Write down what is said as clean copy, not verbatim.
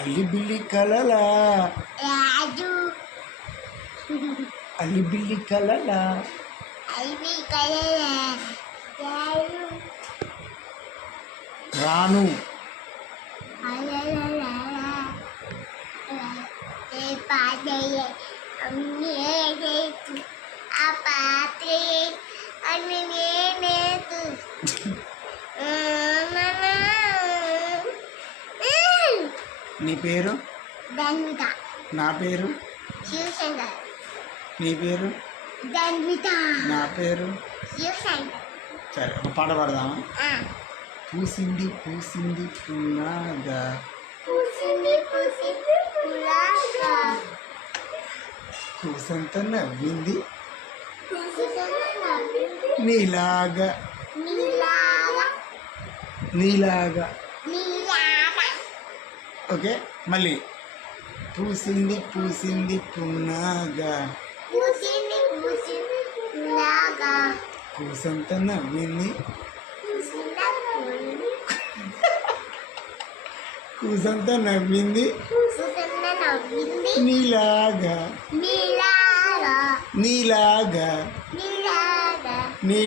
అల్లిబిల్లి కలలా అల్లిబిల్లి కలలా రాను నీ పేరు నా పేరు నీ పేరు నా పేరు సరే ఒక పాట పాడదామా పూసింది పూసింది పున్నాగా కూసంత నవ్వింది నీలాగా నీలాగా ఓకే మళ్ళీ పూసింది పూసింది పున్నాగా కూసంత నవ్వింది కూసంత నవ్వింది నీలాగా నీలాగా